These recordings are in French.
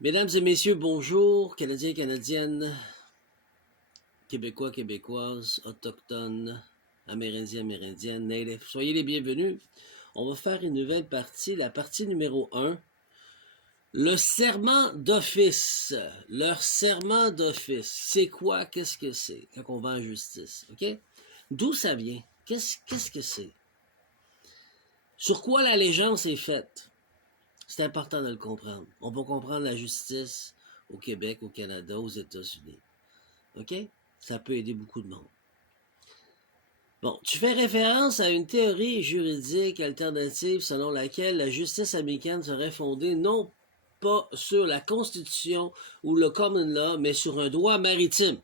Mesdames et messieurs, bonjour, Canadiens, Canadiennes, Québécois, Québécoises, Autochtones, Amérindiens, Amérindiennes, Natifs. Soyez les bienvenus. On va faire une nouvelle partie, la partie numéro 1. Le serment d'office. Leur serment d'office. C'est quoi? Qu'est-ce que c'est quand on va en justice? OK? D'où ça vient? Qu'est-ce que c'est? Sur quoi l'allégeance est faite? C'est important de le comprendre. On va comprendre la justice au Québec, au Canada, aux États-Unis. OK? Ça peut aider beaucoup de monde. Bon, tu fais référence à une théorie juridique alternative selon laquelle la justice américaine serait fondée non pas sur la Constitution ou le common law, mais sur un droit maritime.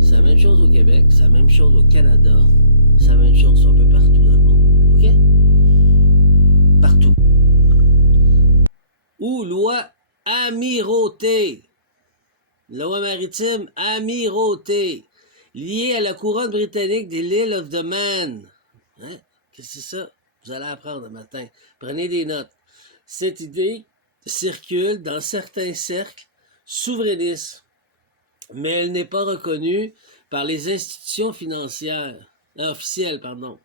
C'est la même chose au Québec, c'est la même chose au Canada, c'est la même chose un peu partout dans le monde. OK? Partout. Ou loi amirauté. Loi maritime amirauté. Liée à la couronne britannique de l'île of the Man. Hein? Qu'est-ce que c'est ça? Vous allez apprendre le matin. Prenez des notes. Cette idée circule dans certains cercles souverainistes, mais elle n'est pas reconnue par les institutions financières, officielles, pardon.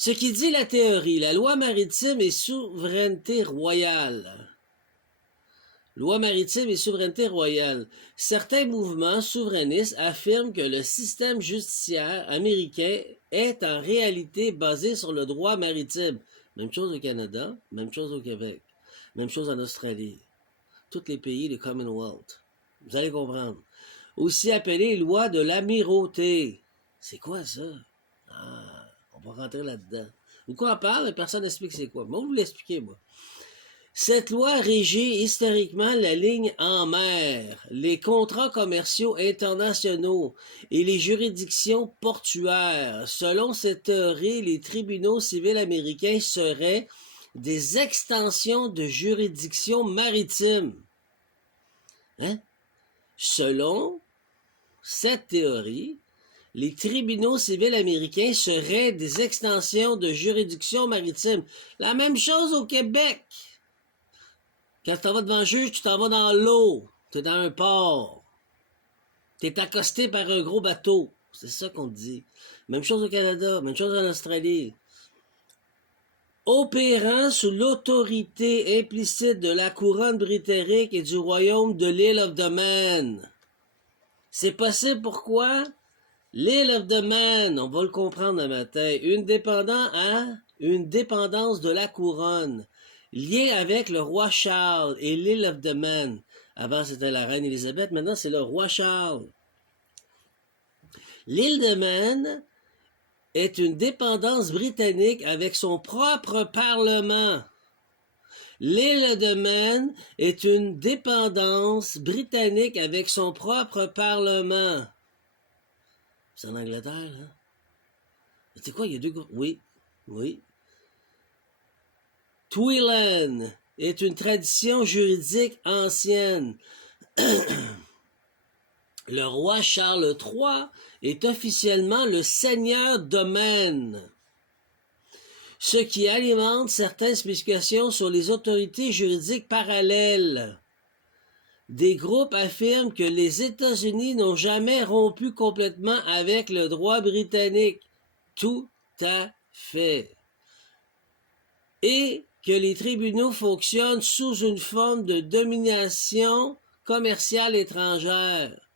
Ce qui dit la théorie, la loi maritime est souveraineté royale. Loi maritime et souveraineté royale. Certains mouvements souverainistes affirment que le système judiciaire américain est en réalité basé sur le droit maritime. Même chose au Canada, même chose au Québec, même chose en Australie. Tous les pays du Commonwealth. Vous allez comprendre. Aussi appelée loi de l'amirauté. C'est quoi ça? Ah, on va rentrer là-dedans. De quoi on parle, mais personne n'explique c'est quoi. Moi, vous l'expliquez, moi. Cette loi régit historiquement la ligne en mer, les contrats commerciaux internationaux et les juridictions portuaires. Selon cette théorie, les tribunaux civils américains seraient des extensions de juridictions maritimes. Hein? Selon cette théorie, les tribunaux civils américains seraient des extensions de juridictions maritimes. La même chose au Québec. Quand tu t'en vas devant le juge, tu t'en vas dans l'eau. Tu es dans un port. Tu es accosté par un gros bateau. C'est ça qu'on te dit. Même chose au Canada, même chose en Australie. Opérant sous l'autorité implicite de la couronne britannique et du royaume de l'Île of the Man. C'est possible pourquoi? L'Île of the Man, on va le comprendre le matin, une dépendance de la couronne, liée avec le roi Charles et l'Île of the Man. Avant, c'était la reine Élisabeth, maintenant, c'est le roi Charles. L'Île de Man est une dépendance britannique avec son propre parlement. L'Île de Man est une dépendance britannique avec son propre parlement. C'est en Angleterre, hein? C'est quoi, il y a deux groupes? Oui, oui. Tweeland est une tradition juridique ancienne. Le roi Charles III est officiellement le seigneur domaine, ce qui alimente certaines spécifications sur les autorités juridiques parallèles. Des groupes affirment que les États-Unis n'ont jamais rompu complètement avec le droit britannique. Tout à fait. Et que les tribunaux fonctionnent sous une forme de domination commerciale étrangère.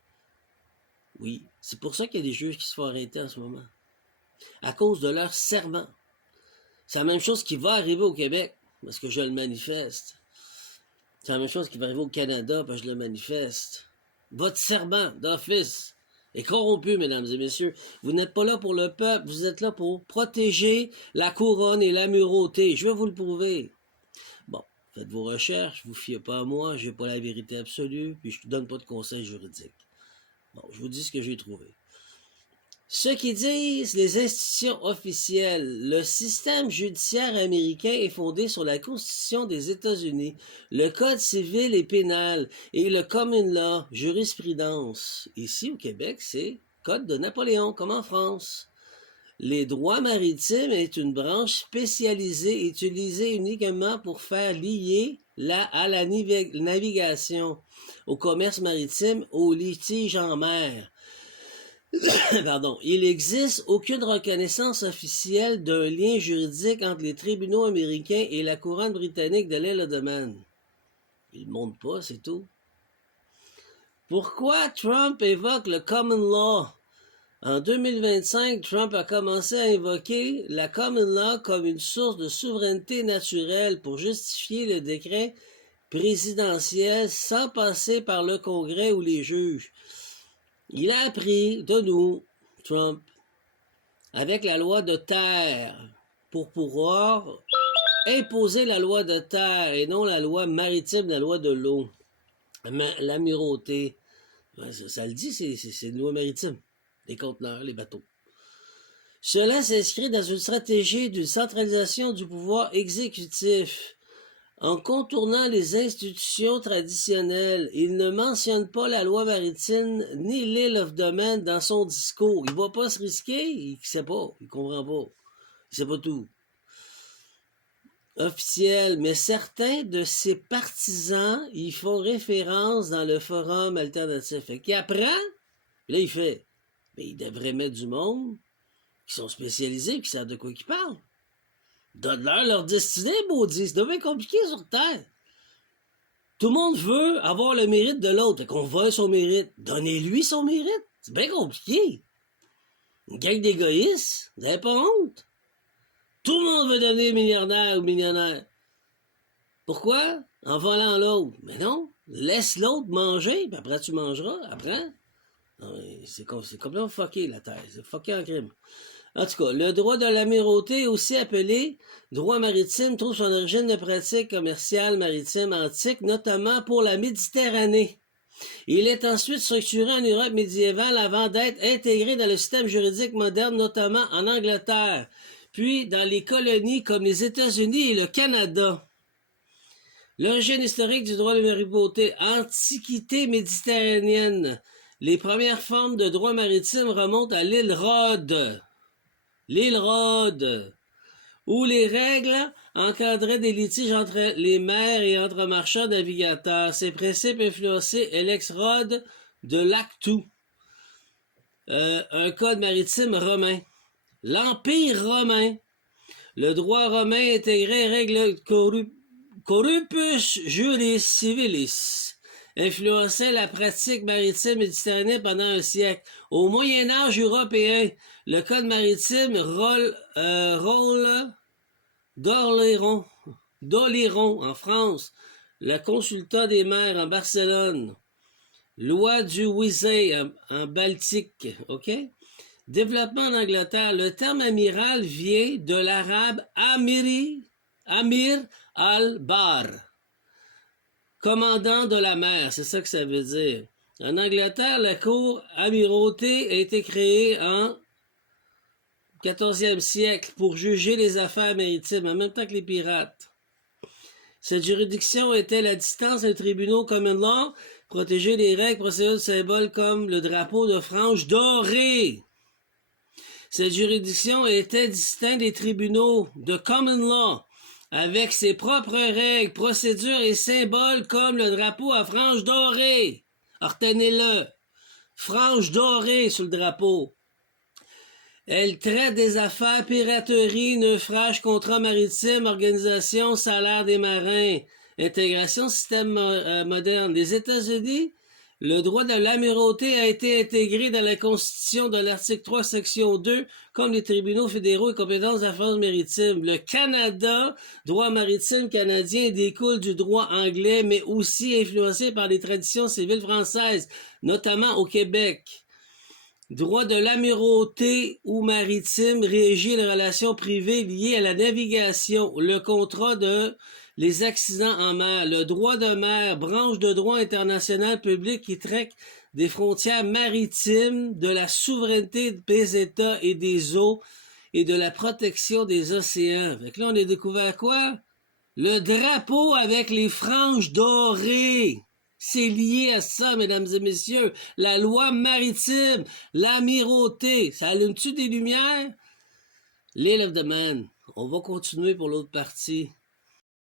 Oui, c'est pour ça qu'il y a des juges qui se font arrêter en ce moment. À cause de leur serment. C'est la même chose qui va arriver au Québec, parce que je le manifeste. C'est la même chose qui va arriver au Canada, parce que je le manifeste. Votre serment d'office est corrompu, mesdames et messieurs. Vous n'êtes pas là pour le peuple, vous êtes là pour protéger la couronne et l'amirauté. Je vais vous le prouver. Bon, faites vos recherches, vous fiez pas à moi, j'ai pas la vérité absolue, puis je ne donne pas de conseils juridiques. Bon, je vous dis ce que j'ai trouvé. Ce qui disent les institutions officielles, le système judiciaire américain est fondé sur la Constitution des États-Unis, le Code civil et pénal et le Common Law, jurisprudence. Ici, au Québec, c'est Code de Napoléon, comme en France. Les droits maritimes est une branche spécialisée utilisée uniquement pour faire lier à la navigation, au commerce maritime, aux litiges en mer. Pardon. Il n'existe aucune reconnaissance officielle d'un lien juridique entre les tribunaux américains et la couronne britannique de l'île de Man. Ils ne montrent pas, c'est tout. Pourquoi Trump évoque le common law? En 2025, Trump a commencé à invoquer la common law comme une source de souveraineté naturelle pour justifier le décret présidentiel sans passer par le Congrès ou les juges. Il a appris de nous, Trump, avec la loi de terre, pour pouvoir imposer la loi de terre et non la loi maritime, la loi de l'eau. L'amirauté, ça le dit, c'est une loi maritime. Les conteneurs, les bateaux. Cela s'inscrit dans une stratégie d'une centralisation du pouvoir exécutif. En contournant les institutions traditionnelles, il ne mentionne pas la loi maritime ni l'Isle of Man dans son discours. Il ne va pas se risquer, il ne sait pas, il ne comprend pas. Il ne sait pas tout. Officiel, mais certains de ses partisans y font référence dans le forum alternatif. Fait qu'il apprend, là il fait. Mais il devrait mettre du monde qui sont spécialisés, qui savent de quoi ils parlent. Donne-leur leur destinée, maudit. C'est bien compliqué sur Terre. Tout le monde veut avoir le mérite de l'autre. Fait qu'on vole son mérite. Donnez-lui son mérite. C'est bien compliqué. Une gang d'égoïstes. Vous n'avez pas honte. Tout le monde veut devenir milliardaire ou millionnaire. Pourquoi? En volant l'autre. Mais non. Laisse l'autre manger, puis après tu mangeras. Après. C'est complètement fucké, la Terre. C'est fucké en crime. En tout cas, le droit de l'amirauté, aussi appelé droit maritime, trouve son origine de pratiques commerciales maritimes antiques, notamment pour la Méditerranée. Il est ensuite structuré en Europe médiévale avant d'être intégré dans le système juridique moderne, notamment en Angleterre, puis dans les colonies comme les États-Unis et le Canada. L'origine historique du droit de l'amirauté, antiquité méditerranéenne. Les premières formes de droit maritime remontent à l'île Rhodes. L'île Rhodes, où les règles encadraient des litiges entre les mers et entre marchands navigateurs. Ces principes influencés Lex Rhodes de l'Actu, un code maritime romain. L'Empire romain, le droit romain intégrait règles corpus juris civilis, influençait la pratique maritime méditerranéenne pendant un siècle. Au Moyen Âge européen, le code maritime rôle d'Oléron en France, le consultat des mers en Barcelone, loi du Wizay en Baltique, ok? Développement en Angleterre, le terme amiral vient de l'arabe Amir al-Bar, commandant de la mer, c'est ça que ça veut dire. En Angleterre, la cour amirauté a été créée en 14e siècle pour juger les affaires maritimes, en même temps que les pirates. Cette juridiction était la distance des tribunaux common law, protéger les règles, procédures, symboles comme le drapeau de frange doré. Cette juridiction était distincte des tribunaux de common law, avec ses propres règles, procédures et symboles comme le drapeau à frange dorée. Retenez-le. Frange dorée sur le drapeau. Elle traite des affaires, piraterie, naufrage, contrat maritime, organisation, salaire des marins, intégration système moderne. Les États-Unis, le droit de l'amirauté a été intégré dans la Constitution de l'article 3, section 2, comme les tribunaux fédéraux et compétences d'affaires maritimes. Le Canada, droit maritime canadien, découle du droit anglais, mais aussi influencé par les traditions civiles françaises, notamment au Québec. Droit de l'amirauté ou maritime régit les relations privées liées à la navigation, le contrat de les accidents en mer, le droit de mer, branche de droit international public qui traite des frontières maritimes, de la souveraineté des États et des eaux et de la protection des océans. Fait que là, on a découvert quoi? Le drapeau avec les franges dorées. C'est lié à ça, mesdames et messieurs. La loi maritime, l'amirauté. Ça allume-tu des lumières? L'Isle of the Man. On va continuer pour l'autre partie.